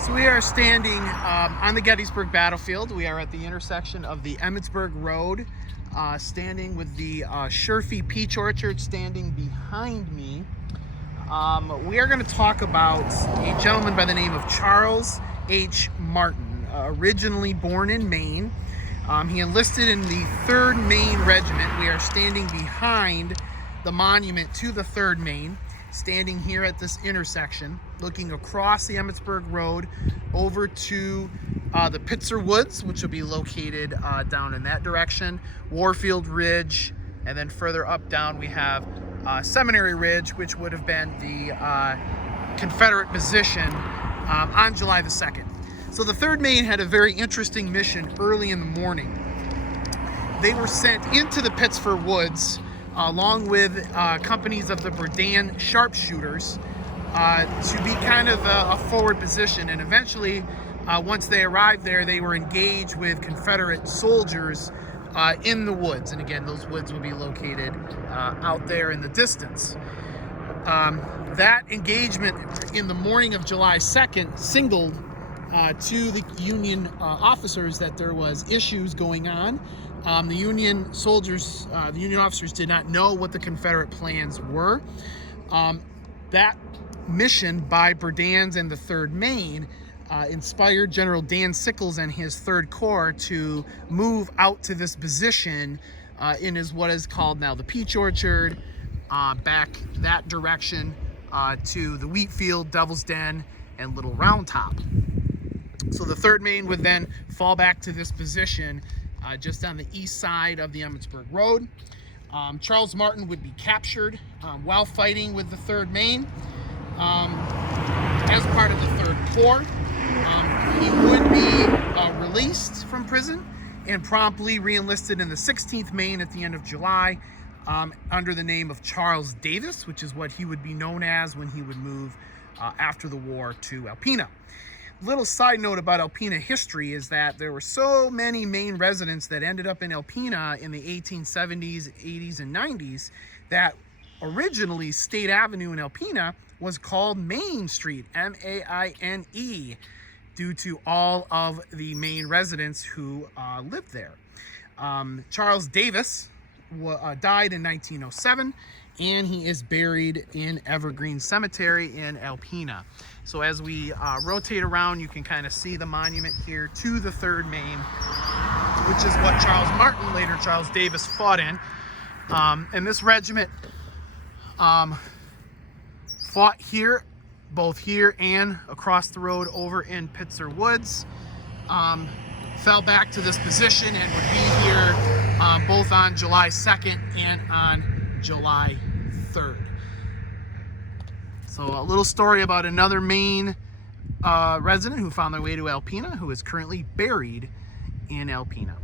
So we are standing on the Gettysburg battlefield. We are at the intersection of the Emmitsburg Road, standing with the Sherfy Peach Orchard standing behind me. We are going to talk about a gentleman by the name of Charles H. Martin, originally born in Maine. He enlisted in the 3rd Maine Regiment. We are standing behind the monument to the 3rd Maine, standing here at this intersection, looking across the Emmitsburg Road over to the Pitzer Woods, which will be located down in that direction, Warfield Ridge, and then further up down we have Seminary Ridge, which would have been the Confederate position on July the 2nd. So the 3rd Maine had a very interesting mission early in the morning. They were sent into the Pitzer Woods along with companies of the Berdan sharpshooters to be kind of a forward position. And eventually, once they arrived there, they were engaged with Confederate soldiers in the woods. And again, those woods would be located out there in the distance. That engagement in the morning of July 2nd signaled to the Union officers that there was issues going on. The Union soldiers, the Union officers did not know what the Confederate plans were. That mission by Berdans and the 3rd Maine inspired General Dan Sickles and his 3rd Corps to move out to this position in what is called now the Peach Orchard, back that direction to the Wheat Field, Devil's Den, and Little Round Top. So the 3rd Maine would then fall back to this position just on the east side of the Emmitsburg Road. Charles Martin would be captured while fighting with the 3rd Maine as part of the 3rd Corps. He would be released from prison and promptly re-enlisted in the 16th Maine at the end of July under the name of Charles Davis, which is what he would be known as when he would move after the war to Alpena. Little side note about Alpena history is that there were so many Maine residents that ended up in Alpena in the 1870s, 80s, and 90s that originally State Avenue in Alpena was called Maine Street, M-A-I-N-E, due to all of the Maine residents who lived there. Charles Davis died in 1907, and he is buried in Evergreen Cemetery in Alpena. So as we rotate around, you can kind of see the monument here to the 3rd Maine, which is what Charles Martin, later Charles Davis, fought in. And this regiment fought here, both here and across the road over in Pitzer Woods. Fell back to this position and would be here both on July 2nd and on July 3rd. So a little story about another Maine resident who found their way to Alpena, who is currently buried in Alpena.